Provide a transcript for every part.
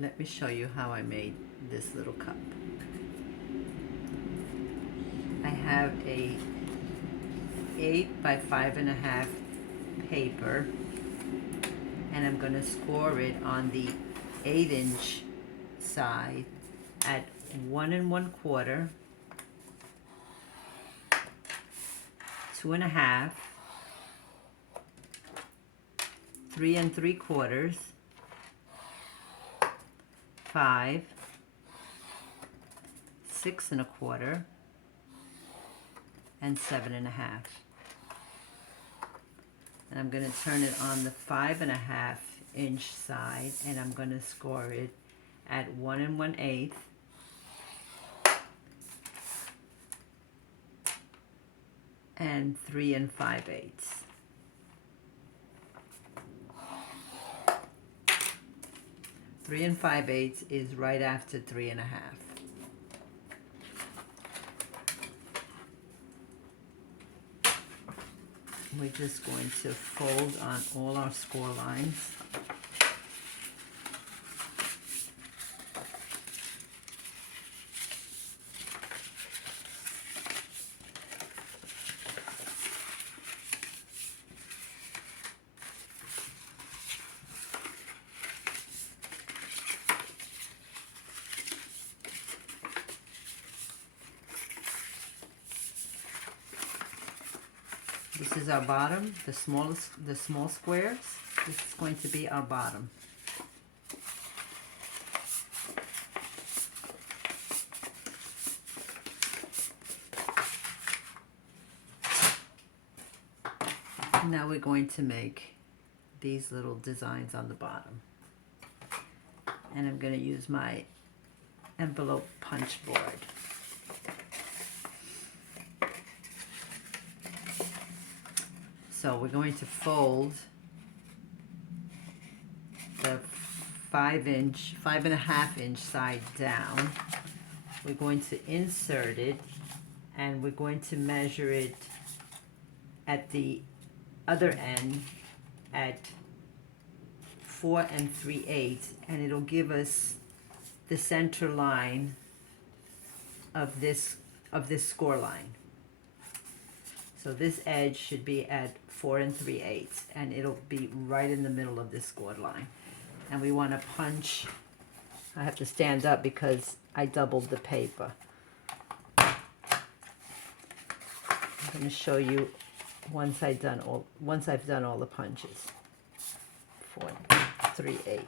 let me show you how I made this little cup. I have a 8 by 5.5 paper, and I'm going to score it on the 8-inch side at 1 1/4, 2 1/2, 3 3/4, 5, 6 1/4, and 7 1/2. And I'm going to turn it on the 5.5 inch side, and I'm going to score it at 1 1/8, and 3 5/8. Three 5/8 is right after 3 1/2. We're just going to fold on all our score lines. This is our bottom, the small squares. This is going to be our bottom. Now we're going to make these little designs on the bottom. And I'm going to use my envelope punch board. So we're going to fold the 5.5 inch side down. We're going to insert it, and we're going to measure it at the other end at 4 3/8, and it'll give us the center line of this score line. So this edge should be at 4 3/8, and it'll be right in the middle of this scored line. And we want to punch. I have to stand up because I doubled the paper. I'm going to show you once I've done all the punches. 4 3/8.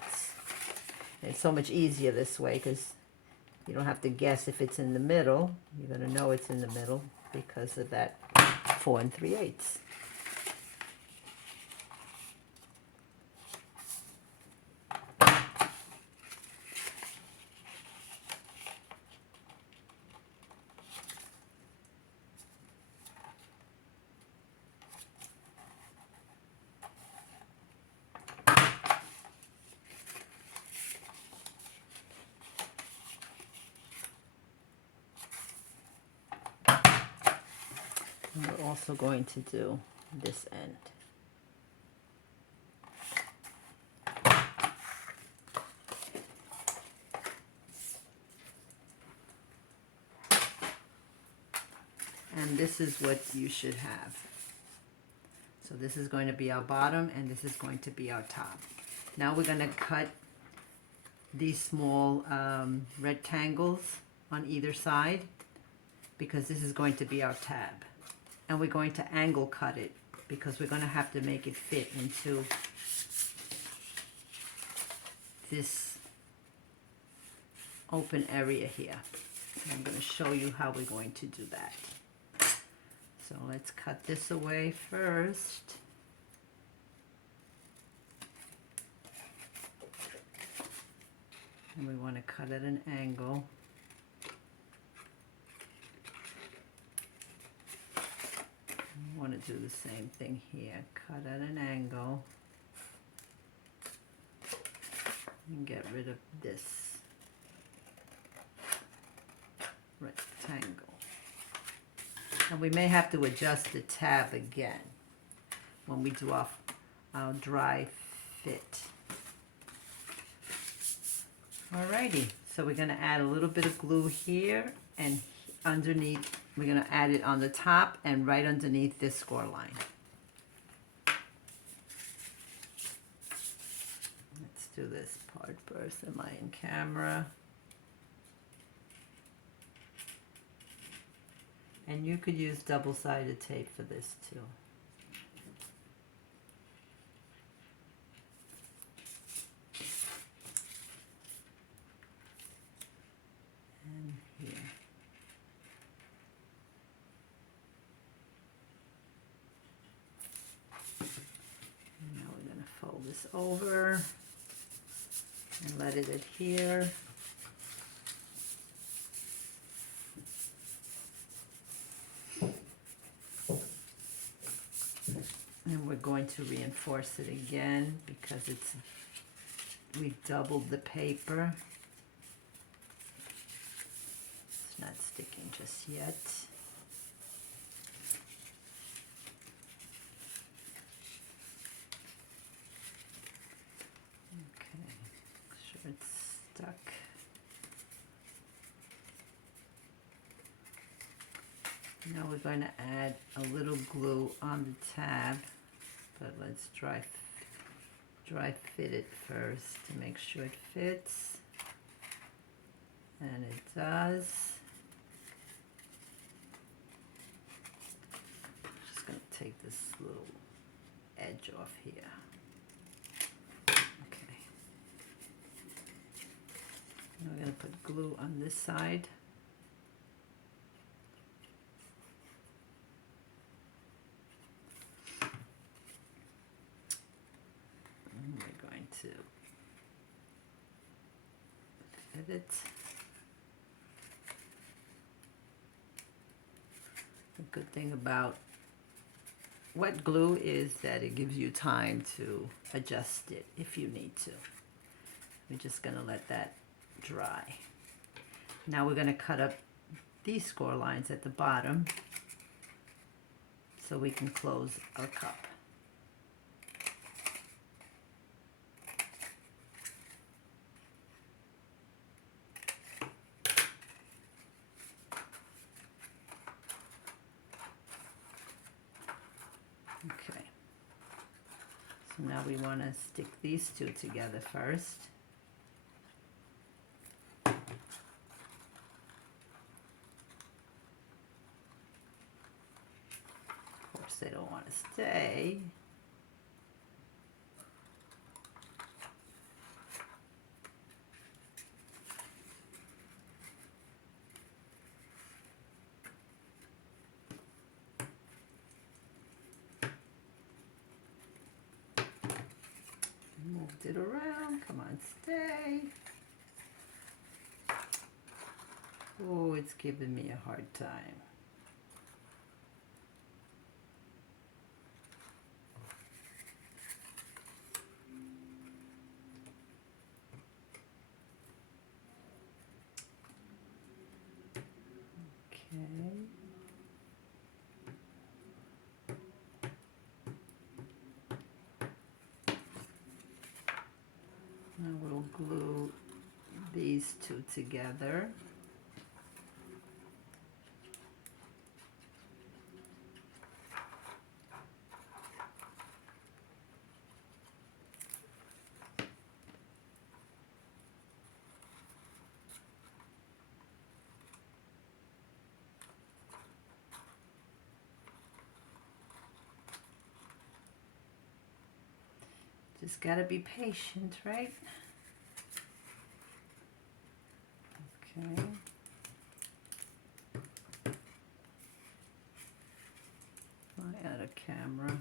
It's so much easier this way because you don't have to guess if it's in the middle. You're going to know it's in the middle because of that 4 3/8. And we're also going to do this end. And this is what you should have. So this is going to be our bottom, and this is going to be our top. Now we're going to cut these small rectangles on either side, because this is going to be our tab. And we're going to angle cut it because we're going to have to make it fit into this open area here. And I'm going to show you how we're going to do that. So let's cut this away first. And we want to cut at an angle. We want to do the same thing here. Cut at an angle. And get rid of this rectangle. And we may have to adjust the tab again when we do our dry fit. Alrighty, so we're gonna add a little bit of glue here, and underneath, we're gonna add it on the top and right underneath this score line. Let's do this part first. Am I in camera? And you could use double-sided tape for this too. And here. And now we're going to fold this over and let it adhere. And we're going to reinforce it again because we doubled the paper. It's not sticking just yet. Okay, make sure it's stuck. Now we're going to add a little glue on the tab, but let's dry fit it first to make sure it fits. And it does. Just going to take this little edge off here. Okay. Now we're going to put glue on this side. And we're going to fit it. The good thing about wet glue is that it gives you time to adjust it if you need to. We're just going to let that dry. Now we're going to cut up these score lines at the bottom so we can close our cup. Okay, so now we want to stick these two together first. Of course, they don't want to stay. Moved it around. Come on, stay. Oh, it's giving me a hard time. Okay. Now we'll glue these two together. Just gotta be patient, right? Okay. I add a camera.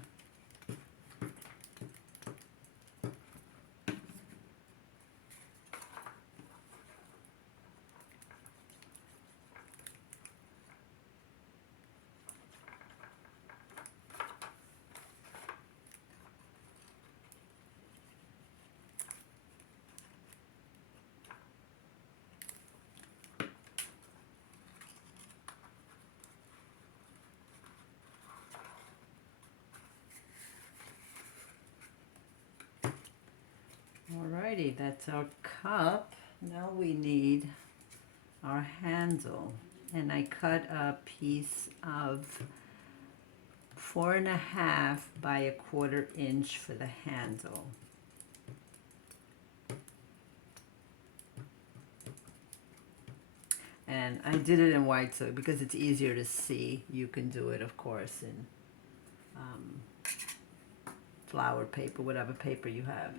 Alrighty, that's our cup. Now we need our handle, and I cut a piece of 4.5 by 1/4 inch for the handle. And I did it in white so because it's easier to see. You can do it, of course, in flower paper, whatever paper you have.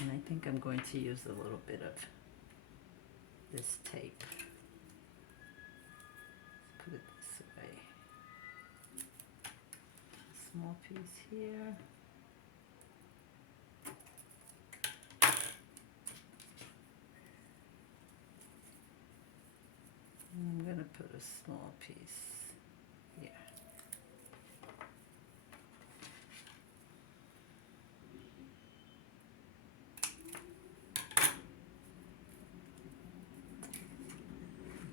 And I think I'm going to use a little bit of this tape. Put it this way. Small piece here. I'm going to put a small piece here.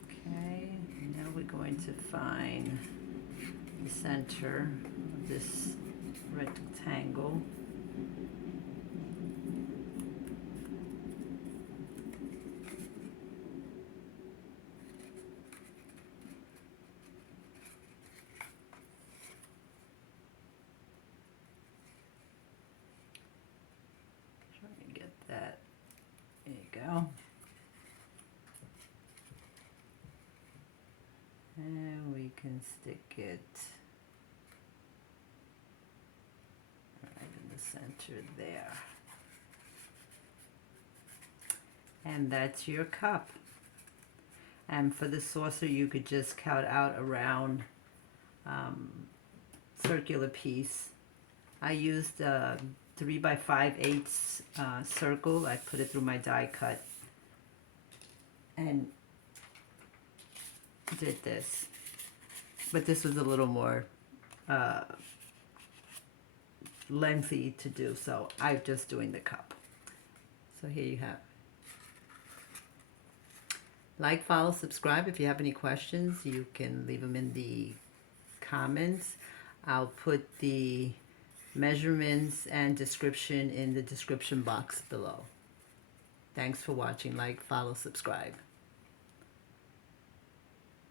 Okay, now we're going to find the center of this rectangle. Trying to get that. There you go. And we can stick it right in the center there. And that's your cup. And for the saucer, you could just cut out a round circular piece. I used a 3 by 5/8 circle. I put it through my die cut and did this. But this was a little more lengthy to do, so I'm just doing the cup. So here you have. Like, follow, subscribe. If you have any questions, you can leave them in the comments. I'll put the measurements and description in the description box below. Thanks for watching. Like, follow, subscribe.